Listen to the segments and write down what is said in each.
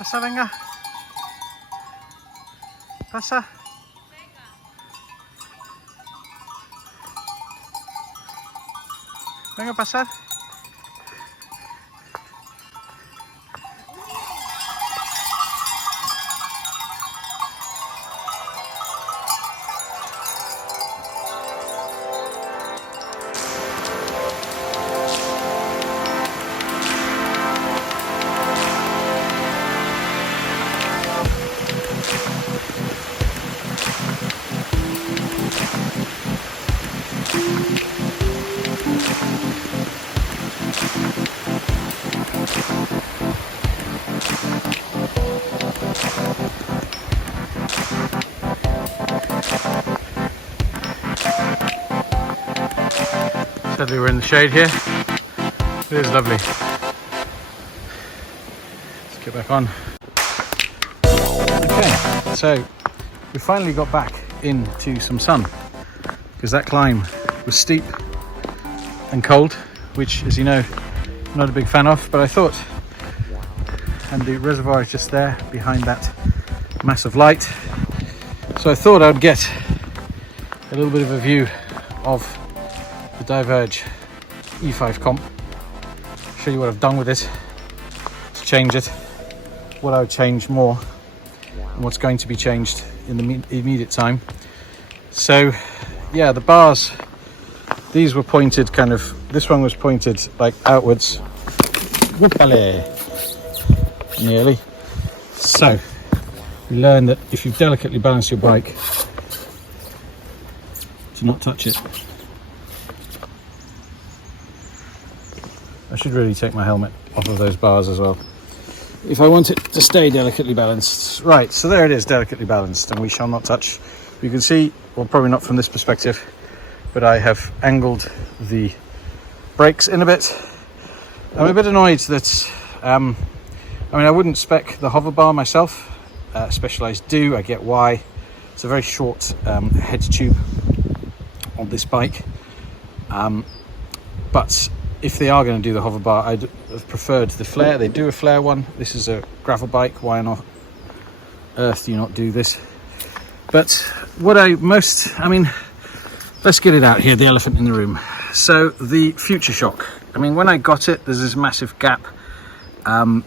Pasa, venga. Pasa. Venga a pasar. Sadly we're in the shade here. It is lovely. Let's get back on. Okay, so we finally got back into some sun because that climb was steep and cold, which, as you know, I'm not a big fan of, but I thought, and the reservoir is just there behind that massive light, so I thought I'd get a little bit of a view of the Diverge E5 Comp, show you what I've done with it to change it, what I would change more, and what's going to be changed in the immediate time. So yeah, the bars, these were pointed kind of, this one was pointed like outwards. Whoop-a-lay. Nearly. So we learned that if you delicately balance your bike, to not touch it. I should really take my helmet off of those bars as well, if I want it to stay delicately balanced. Right, so there it is, delicately balanced, and we shall not touch. You can see, well, probably not from this perspective, but I have angled the brakes in a bit. I'm a bit annoyed that, I mean, I wouldn't spec the hover bar myself. Specialized do, I get why. It's a very short head tube on this bike. But if they are going to do the hover bar, I'd have preferred the flare. They do a flare one. This is a gravel bike. Why on earth do you not do this? But what I mean, let's get it out here, the elephant in the room. So the Futureshock, I mean, when I got it, there's this massive gap.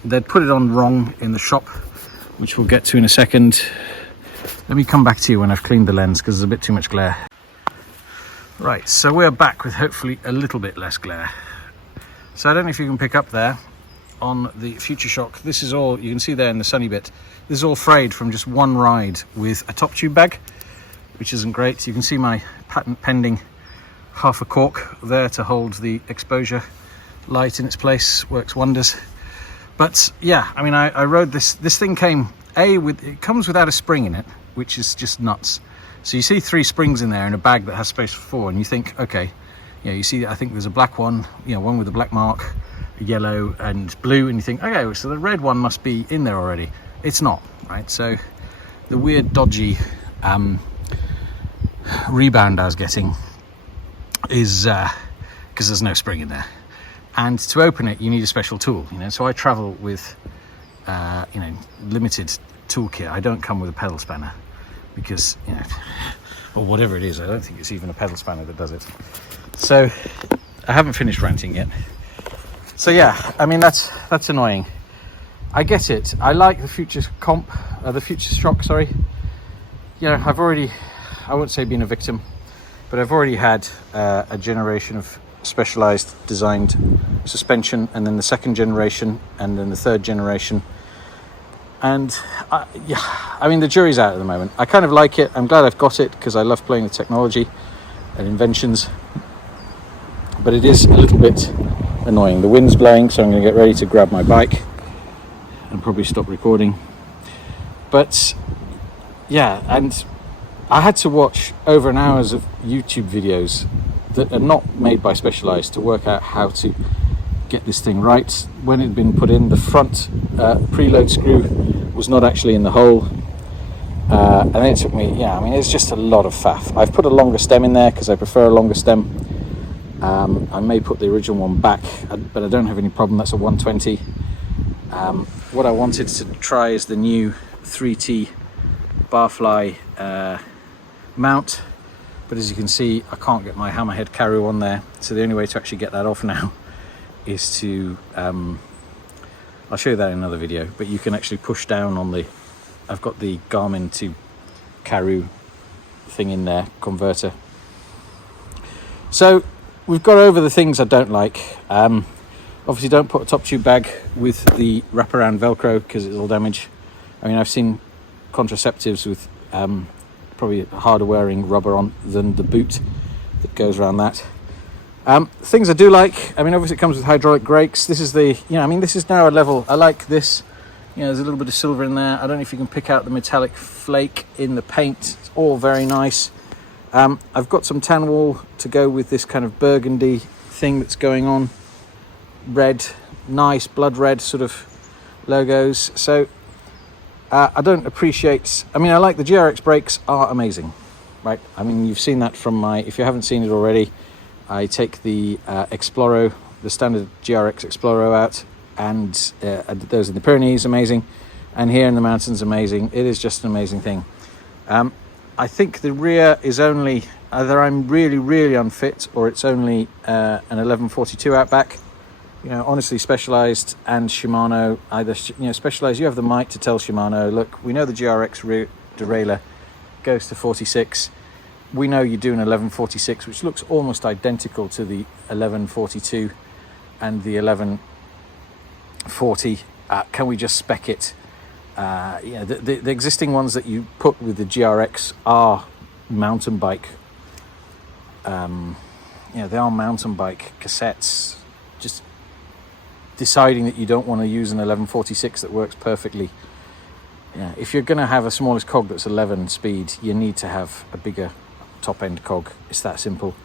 They'd put it on wrong in the shop, which we'll get to in a second. Let me come back to you when I've cleaned the lens, because there's a bit too much glare. Right, so we're back with hopefully a little bit less glare. So I don't know if you can pick up there on the Futureshock. This is all, you can see there in the sunny bit, this is all frayed from just one ride with a top tube bag, which isn't great. You can see my patent pending half a cork there to hold the exposure light in its place, works wonders. But yeah, I mean, I rode this thing came, it comes without a spring in it, which is just nuts. So you see 3 springs in there in a bag that has space for 4, and you think, okay, yeah, you see, I think there's a black one, you know, one with a black mark, a yellow and blue, and you think, okay, so the red one must be in there already. It's not, right? So the weird, dodgy rebound I was getting is because there's no spring in there. And to open it, you need a special tool, you know. So I travel with, you know, limited toolkit. I don't come with a pedal spanner because, you know, or whatever it is, I don't think it's even a pedal spanner that does it. So I haven't finished ranting yet. So yeah, I mean, that's annoying. I get it. I like the Futureshock, sorry. You know, I've already, I won't say been a victim, but I've already had a generation of specialized designed suspension, and then the second generation, and then the third generation. And yeah, I mean, the jury's out at the moment. I kind of like it. I'm glad I've got it because I love playing with technology and inventions. But it is a little bit annoying. The wind's blowing, so I'm going to get ready to grab my bike and probably stop recording. But yeah, and I had to watch over an hour of YouTube videos that are not made by Specialized to work out how to get this thing right. When it had been put in, the front preload screw was not actually in the hole, and then it took me, yeah, I mean, it's just a lot of faff. I've put a longer stem in there because I prefer a longer stem. I may put the original one back, but I don't have any problem. That's a 120. What I wanted to try is the new 3T barfly mount, but as you can see, I can't get my hammerhead carrier on there, so the only way to actually get that off now is to I'll show you that in another video, but you can actually push down on the, I've got the Garmin to Karoo thing in there, converter. So we've got over the things I don't like. Obviously don't put a top tube bag with the wraparound Velcro because it'll damage. I mean, I've seen contraceptives with probably harder wearing rubber on than the boot that goes around that. Things I do like, I mean, obviously it comes with hydraulic brakes. This is the, you know, I mean, this is now a level, I like this. You know, there's a little bit of silver in there. I don't know if you can pick out the metallic flake in the paint. It's all very nice. I've got some tan wool to go with this kind of burgundy thing that's going on. Red, nice blood red sort of logos. So I don't appreciate, I mean, I like the GRX brakes are amazing, right? I mean, you've seen that from my, if you haven't seen it already, I take the Exploro, the standard GRX Exploro out, and those in the Pyrenees, amazing, and here in the mountains, amazing. It is just an amazing thing. I think the rear is only, either I'm really, really unfit, or it's only an 1142 Outback. You know, honestly, Specialized and Shimano, either, you know, Specialized, you have the might to tell Shimano, look, we know the GRX rear derailleur goes to 46. We know you do an 1146, which looks almost identical to the 1142 and the 1140. Can we just spec it? Yeah, the existing ones that you put with the GRX are mountain bike. Yeah, they are mountain bike cassettes. Just deciding that you don't want to use an 1146 that works perfectly. Yeah, if you're going to have a smallest cog that's 11 speed, you need to have a bigger top end cog. It's that simple.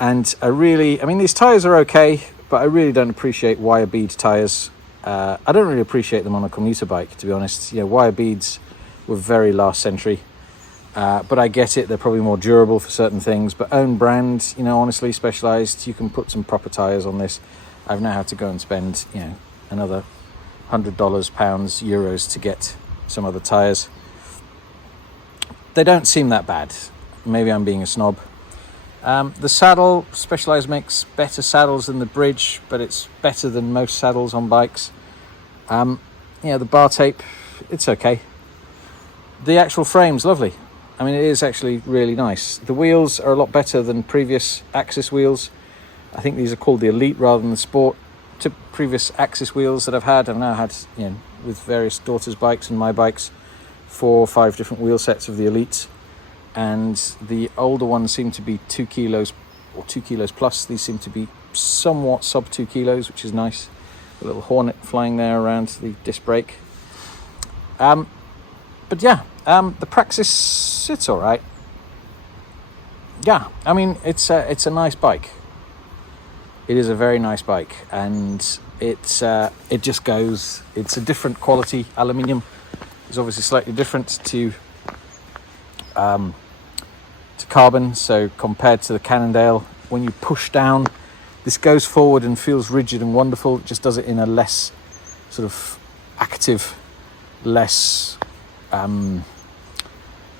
And I mean, these tires are okay, but I really don't appreciate wire bead tires. I don't really appreciate them on a commuter bike, to be honest. Yeah, wire beads were very last century, but I get it, they're probably more durable for certain things. But own brand, you know, honestly, Specialized, you can put some proper tires on this. I've now had to go and spend, you know, another $100, pounds, euros to get some other tires. They don't seem that bad. Maybe I'm being a snob. The saddle, Specialized makes better saddles than the Bridge, but it's better than most saddles on bikes. You know, the bar tape, it's okay. The actual frame's lovely. I mean, it is actually really nice. The wheels are a lot better than previous Axis wheels. I think these are called the Elite rather than the Sport. To previous Axis wheels that I've had, I've now had, you know, with various daughters' bikes and my bikes, 4 or 5 different wheel sets of the Elites. And the older ones seem to be 2 kilos or 2 kilos plus. These seem to be somewhat sub 2 kilos, which is nice. A little hornet flying there around the disc brake. But yeah, the Praxis, it's all right. Yeah, I mean, it's a nice bike. It is a very nice bike, and it just goes. It's a different quality aluminium. It's obviously slightly different to carbon, so compared to the Cannondale, when you push down, this goes forward and feels rigid and wonderful. It just does it in a less sort of active, less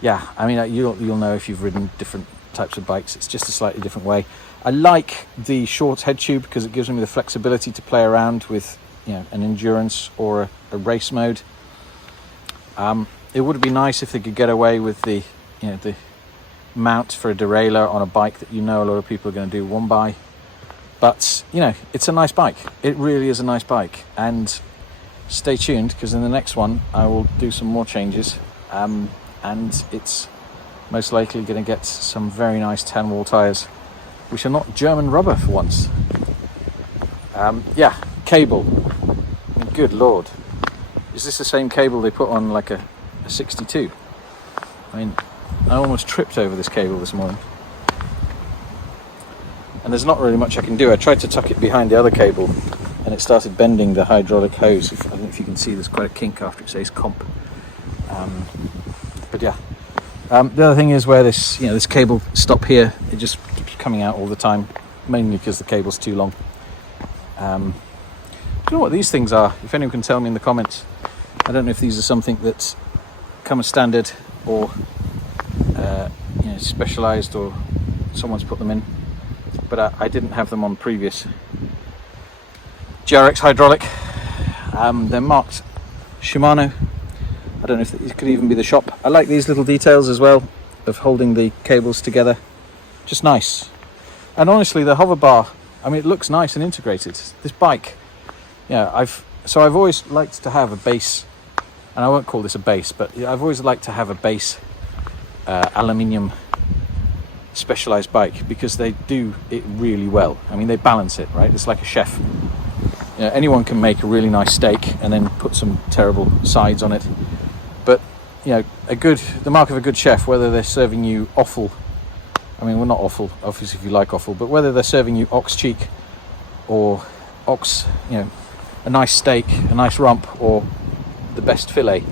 yeah, I mean, you'll know if you've ridden different types of bikes. It's just a slightly different way. I like the short head tube because it gives me the flexibility to play around with, you know, an endurance or a race mode. It would be nice if they could get away with the, you know, the mount for a derailleur on a bike that, you know, a lot of people are going to do one by. But, you know, it's a nice bike. It really is a nice bike. And stay tuned, because in the next one I will do some more changes. And it's most likely going to get some very nice tan wall tires, which are not German rubber for once. Yeah, cable. I mean, good lord. Is this the same cable they put on like a 62? I mean, I almost tripped over this cable this morning. And there's not really much I can do. I tried to tuck it behind the other cable and it started bending the hydraulic hose. I don't know if you can see, there's quite a kink after it says Comp. But yeah. The other thing is where this, you know, this cable stop here, it just keeps coming out all the time, mainly because the cable's too long. know what these things are. If anyone can tell me in the comments. I don't know if these are something that come as standard or specialized, or someone's put them in, but I didn't have them on previous GRX hydraulic. They're marked Shimano. I don't know if it could even be the shop. I like these little details as well of holding the cables together, just nice. And honestly, the hover bar, I mean, it looks nice and integrated. This bike, I've always liked to have a base, and I won't call this a base, but I've always liked to have a base aluminium specialized bike, because they do it really well. I mean, they balance it, right? It's like a chef. Anyone can make a really nice steak and then put some terrible sides on it, but the mark of a good chef, whether they're serving you offal, I mean, well, not offal, obviously, if you like offal, but whether they're serving you ox cheek or a nice steak, a nice rump, or the best fillet,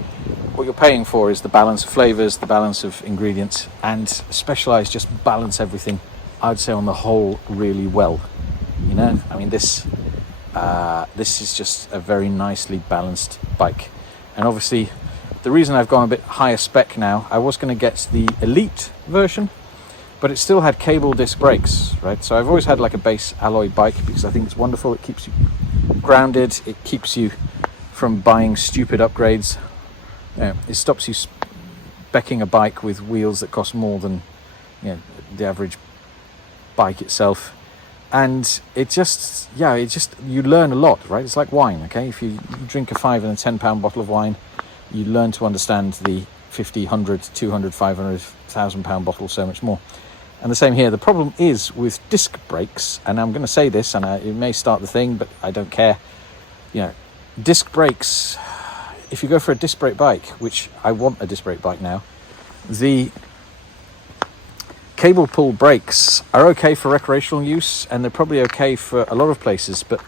what you're paying for is the balance of flavors, the balance of ingredients, and Specialized just balance everything, I'd say, on the whole really well. I mean, this is just a very nicely balanced bike. And obviously, the reason I've gone a bit higher spec now, I was going to get the Elite version, but it still had cable disc brakes, right? So I've always had like a base alloy bike, because I think it's wonderful. It keeps you grounded. It keeps you from buying stupid upgrades. It stops you specking a bike with wheels that cost more than the average bike itself. And it just you learn a lot, right? It's like wine, okay? If you drink a £5 and a £10 bottle of wine, you learn to understand the 50, 100, 200, 500, £1,000 bottle so much more. And the same here. The problem is with disc brakes, and I'm going to say this, and it may start the thing, but I don't care. Disc brakes, if you go for a disc brake bike, which I want a disc brake bike now, the cable pull brakes are okay for recreational use, and they're probably okay for a lot of places, but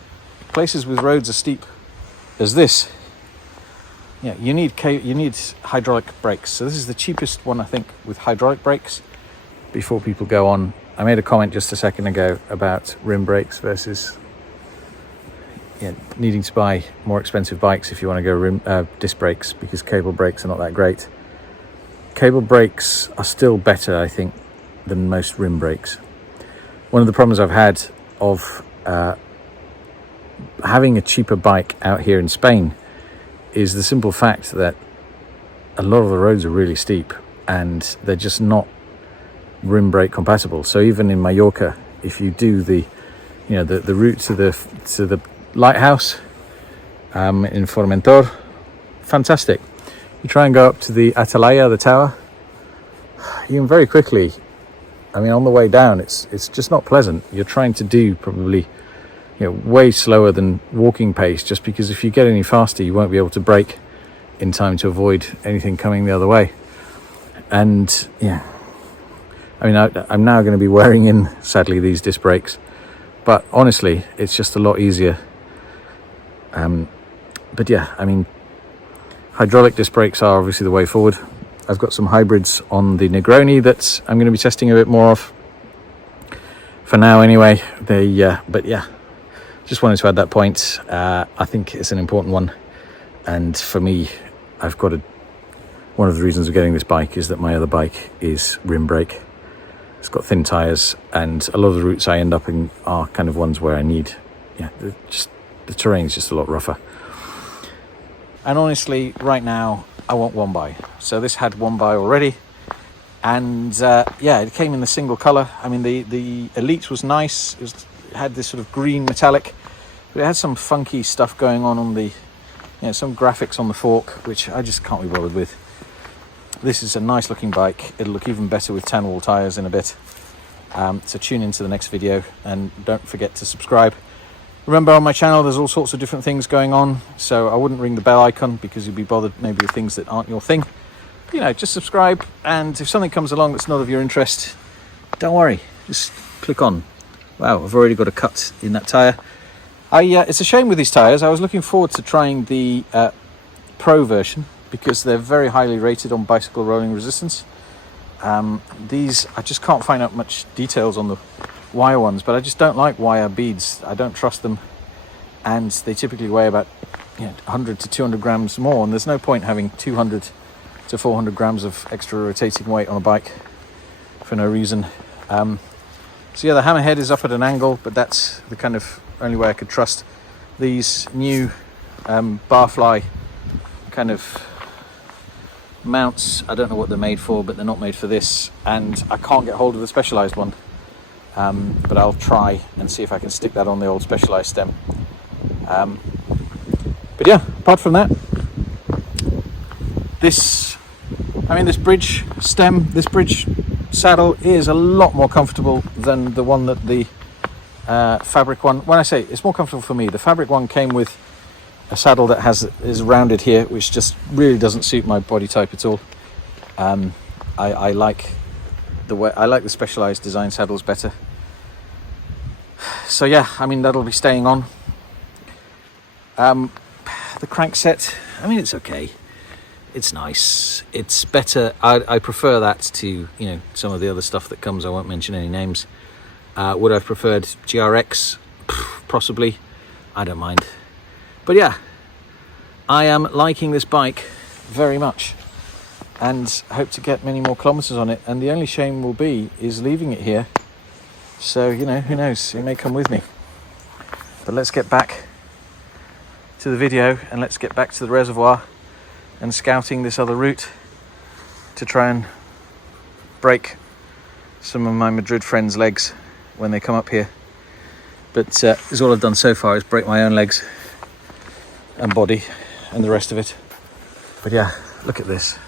places with roads as steep as this, you need hydraulic brakes. So this is the cheapest one, I think, with hydraulic brakes. Before people go on, I made a comment just a second ago about rim brakes versus needing to buy more expensive bikes if you want to go disc brakes, because cable brakes are not that great. Cable brakes are still better, I think, than most rim brakes. One of the problems I've had of having a cheaper bike out here in Spain is the simple fact that a lot of the roads are really steep and they're just not rim brake compatible. So even in Mallorca, if you do the route to the lighthouse in Formentor, fantastic. You try and go up to the Atalaya, the tower, you can very quickly, I mean, on the way down, it's just not pleasant. You're trying to do probably way slower than walking pace, just because if you get any faster, you won't be able to brake in time to avoid anything coming the other way. And I mean, I'm now going to be wearing in, sadly, these disc brakes, but honestly, it's just a lot easier. But I mean, hydraulic disc brakes are obviously the way forward. I've got some hybrids on the Negroni that I'm going to be testing a bit more of. For now, anyway, just wanted to add that point. I think it's an important one, and for me, one of the reasons of getting this bike is that my other bike is rim brake. It's got thin tires, and a lot of the routes I end up in are kind of ones where I need, the terrain is just a lot rougher. And honestly, right now, I want one buy. So this had one buy already, and it came in the single color. I mean, the Elite was nice. It had this sort of green metallic, but it had some funky stuff going on the, some graphics on the fork, which I just can't be bothered with. This is a nice looking bike. It'll look even better with 10-wall tires in a bit. So tune into the next video, and don't forget to subscribe. Remember, on my channel, there's all sorts of different things going on, so I wouldn't ring the bell icon because you'd be bothered maybe with things that aren't your thing. Just subscribe, and if something comes along that's not of your interest, don't worry, just click on. Wow, I've already got a cut in that tyre. It's a shame with these tyres. I was looking forward to trying the Pro version because they're very highly rated on bicycle rolling resistance. These, I just can't find out much details on the wire ones, but I just don't like wire beads. I don't trust them. and they typically weigh about 100 to 200 grams more, and there's no point having 200 to 400 grams of extra rotating weight on a bike for no reason. So yeah, the hammerhead is up at an angle, but that's the kind of only way I could trust these new barfly kind of mounts. I don't know what they're made for, but they're not made for this, and I can't get hold of the Specialized one, but I'll try and see if I can stick that on the old Specialized stem. But yeah, apart from that, this bridge stem, this bridge saddle is a lot more comfortable than the one that the fabric one. When I say it's more comfortable for me, the fabric one came with a saddle that is rounded here, which just really doesn't suit my body type at all. I like the Specialized design saddles better. So yeah, I mean, that'll be staying on. The crankset, I mean, it's okay. It's nice. It's better. I prefer that to, some of the other stuff that comes. I won't mention any names. Would I have preferred GRX? Possibly. I don't mind. But yeah, I am liking this bike very much and hope to get many more kilometers on it. And the only shame will be is leaving it here. So, who knows? It may come with me. But let's get back to the video and let's get back to the reservoir and scouting this other route to try and break some of my Madrid friends' legs when they come up here. But all I've done so far is break my own legs and body and the rest of it. But yeah, look at this.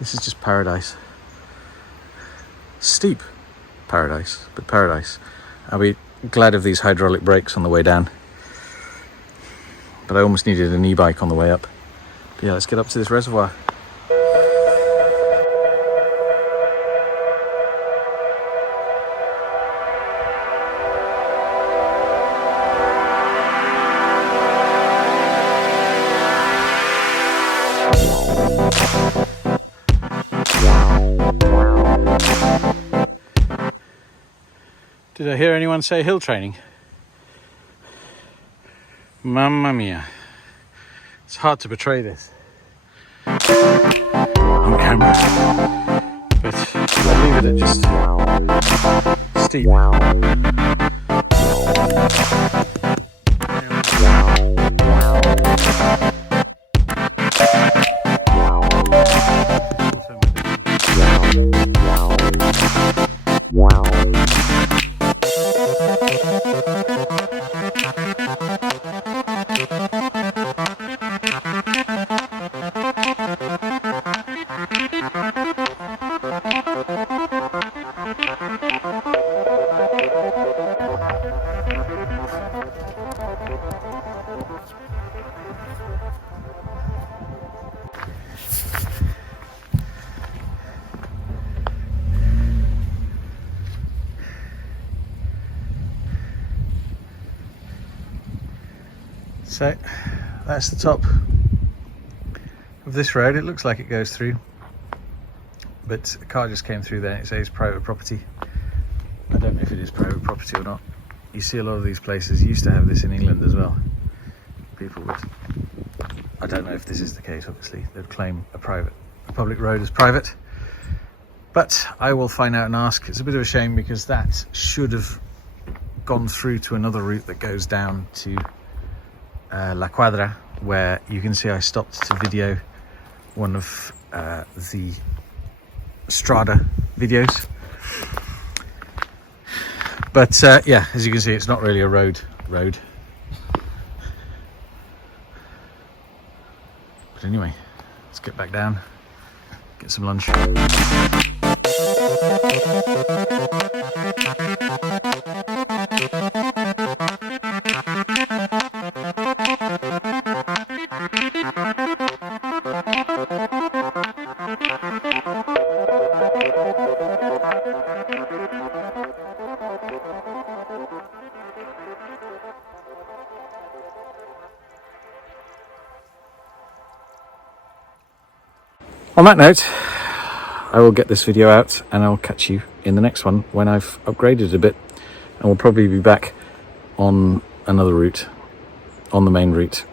This is just paradise. Steep paradise, but paradise. I'll be glad of these hydraulic brakes on the way down. But I almost needed an e-bike on the way up. But yeah, let's get up to this reservoir. Did I hear anyone say hill training? Mamma mia. It's hard to portray this on camera, but I'll leave it at just steep. So that's the top of this road. It looks like it goes through, but a car just came through there and it says private property. I don't know if it is private property or not. You see a lot of these places. You used to have this in England as well. People would, I don't know if this is the case, obviously, they'd claim a public road as private, but I will find out and ask. It's a bit of a shame because that should have gone through to another route that goes down to La Cuadra, where you can see I stopped to video one of the Strada videos. But yeah, as you can see, it's not really a road. But anyway, let's get back down, get some lunch. On that note, I will get this video out and I'll catch you in the next one when I've upgraded a bit, and we'll probably be back on another route, on the main route,